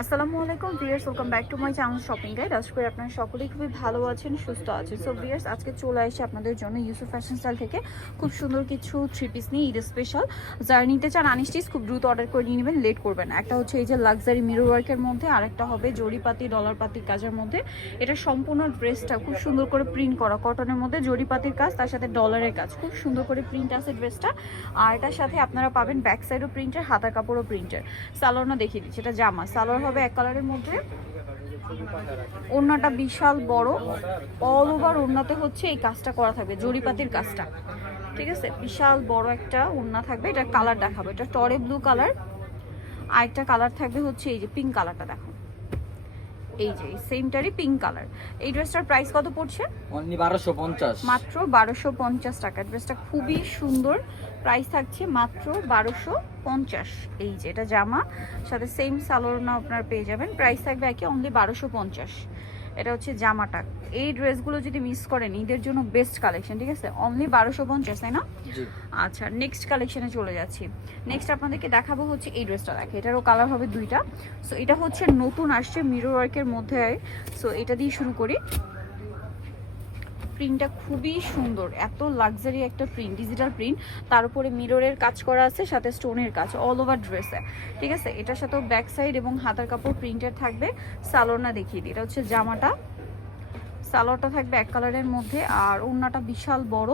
আসসালামু আলাইকুম viewers welcome back to my channel shopping guide আশা করি আপনারা সকলেই খুবই ভালো আছেন, সুস্থ আছেন। সো ভিয়ার্স আজকে চলে আসে আপনাদের জন্য ইউসুফ ফ্যাশন স্টাইল থেকে। খুব সুন্দর কিছু থ্রি পিস নিয়ে ঈদের স্পেশাল যারা নিতে চান আনিস্টিস খুব দ্রুত অর্ডার করে নিয়ে নেবেন লেট করবেন একটা হচ্ছে এই যে লাক্সারি মিরর ওয়ার্কের মধ্যে, আরেকটা হবে জরিপাতি ডলারপাতি কাজের মধ্যে। এটা সম্পূর্ণ ড্রেসটা খুব সুন্দর করে প্রিন্ট করা কটনের মধ্যে জরিপাতির কাজ, তার সাথে ডলারের কাজ। খুব সুন্দর করে প্রিন্ট আছে ড্রেসটা আর এটার সাথে আপনারা পাবেন ব্যাক সাইডও প্রিন্টের হাতা কাপড়ও প্রিন্টের সালোয়ারটা দেখিয়ে দিচ্ছি, এটা জামা। সালোয়ার হবে এক কালারের মধ্যে। ওড়নাটা বিশাল বড়। অল ওভার ওড়নাতে হচ্ছে এই কাজটা করা থাকবে, জরিপাতির কাজটা। ঠিক আছে? বিশাল বড় একটা ওড়না থাকবে, এটা কালার দেখাবো। এটা টরে ব্লু কালার। আর একটা কালার থাকবে হচ্ছে এই যে পিঙ্ক কালারটা, দেখো। এই যে সেমটারই পিঙ্ক কালার এই ড্রেসটার প্রাইস কত পড়ছে? অনলি বারোশো পঞ্চাশ। মাত্র বারোশো পঞ্চাশ টাকা। ড্রেসটা খুবই সুন্দর। প্রাইস থাকছে মাত্র বারোশো পঞ্চাশ। এই যে এটা জামা। সাথে সেম সালোয়ারনা আপনার পেয়ে যাবেন। প্রাইস থাকবে একই অনলি বারোশো পঞ্চাশ। এটা হচ্ছে জামাটা। এই ড্রেসগুলো যদি মিস করেন ঈদের জন্য বেস্ট কালেকশন ঠিক আছে? অনলি বারোশো পঞ্চাশ তাই না? আচ্ছা নেক্সট কালেকশনে চলে যাচ্ছি। নেক্সট আপনাদেরকে দেখাবো হচ্ছে এই ড্রেসটা। দেখে এটারও কালার হবে দুইটা। সো এটা হচ্ছে নতুন আসছে মিরর ওয়ার্কের মধ্যে। সো এটা দিয়ে শুরু করি। প্রিন্টটা খুবই সুন্দর, এত লাক্সারি একটা প্রিন্ট ডিজিটাল প্রিন্ট তার উপরে মিররের কাজ করা আছে, সাথে স্টোনের কাজ অল ওভার ড্রেসে ঠিক আছে? এটার সাথেও ব্যাক সাইড এবং হাতার কাপড় প্রিন্টের থাকবে। সালোনা দেখিয়ে দিই, এটা হচ্ছে জামাটা। সালোয়ারটা থাকবে এক কালারের মধ্যে, আর ওড়নাটা বিশাল বড়।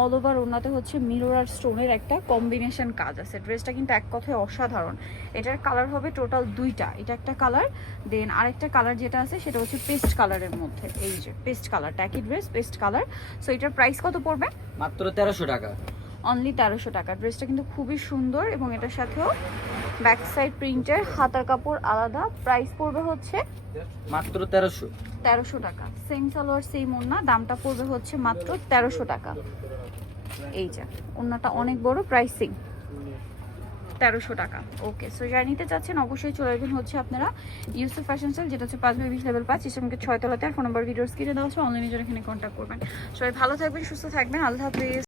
অল ওভার ওড়নাতে হচ্ছে মিরর আর স্টোনের একটা কম্বিনেশন কাজ আছে। ড্রেসটা কিন্তু এক কথায় অসাধারণ। এটার কালার হবে টোটাল দুইটা। এটা একটা কালার দেন আরেকটা কালার যেটা আছে সেটা হচ্ছে পেস্ট কালারের মধ্যে। এই যে পেস্ট কালার ট্যাকি ড্রেস পেস্ট কালার সো এটার প্রাইস কত পড়বে? মাত্র তেরোশো টাকা। অনলি তেরোশো টাকা। ড্রেসটা কিন্তু খুবই সুন্দর এবং এটার সাথেও ব্যাক সাইড প্রিন্টের হাতার কাপড় আলাদা। প্রাইস পড়বে হচ্ছে মাত্র তেরোশো। তেরোশো টাকা। সেম সালোয়ার সেম ওড়না। দামটা পড়বে হচ্ছে মাত্র তেরোশো টাকা। এই যা ওড়নাটা অনেক বড় প্রাইসিং তেরোশো টাকা। ওকে সো যারা নিতে চাচ্ছেন অবশ্যই চলে আসবেন হচ্ছে আপনারা ইউসুফ ফ্যাশন স্টাইল যেটা হচ্ছে পাঁচ বাই বিশ লেভেল পাঁচ ইসলামকে ছয় তলাতে আর ফোন নাম্বার ভিডিওস কিনে দেওয়া আছে অনলাইনে জন্য এখানে কন্ট্যাক্ট করবেন। সবাই ভালো থাকবেন সুস্থ থাকবেন। আল্লাহ হাফিজ।